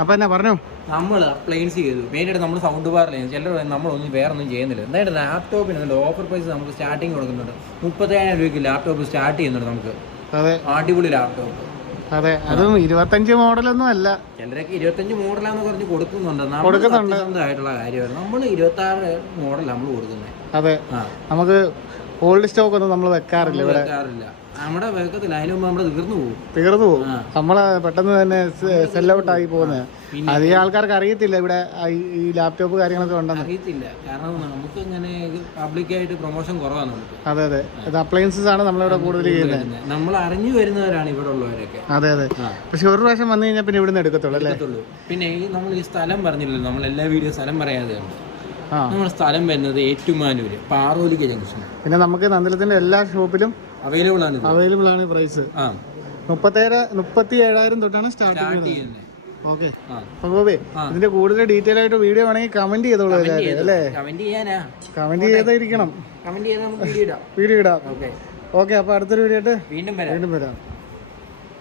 അപ്പൊ എന്നാ പറഞ്ഞു നമ്മൾ അപ്ലയൻസ് ചെയ്തു മെയിനായിട്ട് നമ്മൾ സൗണ്ട് ബാറിൽ ചിലർ നമ്മളൊന്നും വേറെ ഒന്നും ചെയ്യുന്നില്ല എന്തായാലും ലാപ്ടോപ്പിന് ഓഫർ പ്രൈസ് നമുക്ക് സ്റ്റാർട്ടിങ് കൊടുക്കുന്നുണ്ട് 35,000 രൂപയ്ക്ക് ലാപ്ടോപ്പ് സ്റ്റാർട്ട് ചെയ്യുന്നുണ്ട് നമുക്ക്. അതെ, അടിപൊളി ലാപ്ടോപ്പ്. അതെ, അതും 25 മോഡലൊന്നും അല്ല. ചിലരൊക്കെ 25 മോഡലാന്ന് പറഞ്ഞ് കൊടുക്കുന്നുണ്ട്. സത്യസന്ധമായിട്ടുള്ള കാര്യമാണ്. നമ്മൾ 26 മോഡലാണ് നമ്മൾ കൊടുക്കുന്നത്. അതെ, നമുക്ക് ഓൾഡ് സ്റ്റോക്ക് ഒന്നും നമ്മൾ വെക്കാറില്ല ഇവിടെ. നമ്മുടെ വേഗത്തിൽ അതിന് മുമ്പ് നമ്മുടെ തീർന്നു പോകും. നമ്മളെ പെട്ടെന്ന് തന്നെ സെൽ ഔട്ട് ആയി പോകുന്നത്. അധികം ആൾക്കാർക്ക് അറിയത്തില്ല ഇവിടെ ഈ ലാപ്ടോപ്പ് കാര്യങ്ങളൊക്കെ ഉണ്ടെന്ന് അറിയത്തില്ല. കാരണം നമുക്ക് ഇങ്ങനെ പബ്ലിക്കായിട്ട് പ്രൊമോഷൻ കുറവാണ് നമുക്ക്. അതെ, അതെ, ഇത് അപ്ലയൻസസ് ആണ് നമ്മളിവിടെ കൂടുതൽ ചെയ്യുന്നത്. നമ്മൾ അറിഞ്ഞു വരുന്നവരാണ് ഇവിടെ ഉള്ളവരൊക്കെ. അതെ, അതെ. പക്ഷെ ഒരു പ്രാവശ്യം വന്നു കഴിഞ്ഞാൽ പിന്നെ ഇവിടുന്ന് എടുക്കത്തുള്ളൂ അല്ലേ? പിന്നെ നമ്മൾ ഈ സ്ഥലം പറഞ്ഞില്ലല്ലോ, നമ്മൾ എല്ലാ വീഡിയോ സ്ഥലം പറയാതെ നമ്മുടെ സ്ഥലം വരുന്നത് ഏറ്റുമാനൂര് പാറോലിക്ക ജംഗ്ഷൻ. പിന്നെ നമുക്ക് നന്ദലത്തിന്റെ എല്ലാ ഷോപ്പിലും അവൈലബിൾ ആണ്. പ്രൈസ് 37,000 തൊട്ടാണ് സ്റ്റാർട്ട് ചെയ്യുന്നത്. ഓക്കെ, ഇതിന്റെ കൂടുതൽ ഡീറ്റെയിൽ ആയിട്ട് വീഡിയോ വേണമെങ്കിൽ കമന്റ് ചെയ്തോളൂ അല്ലേ? കമന്റ് ചെയ്തിരിക്കണം, വീഡിയോ ഇടാം. ഓക്കെ, അപ്പൊ അടുത്തൊരു വീഡിയോ ആയിട്ട് വീണ്ടും വരാം.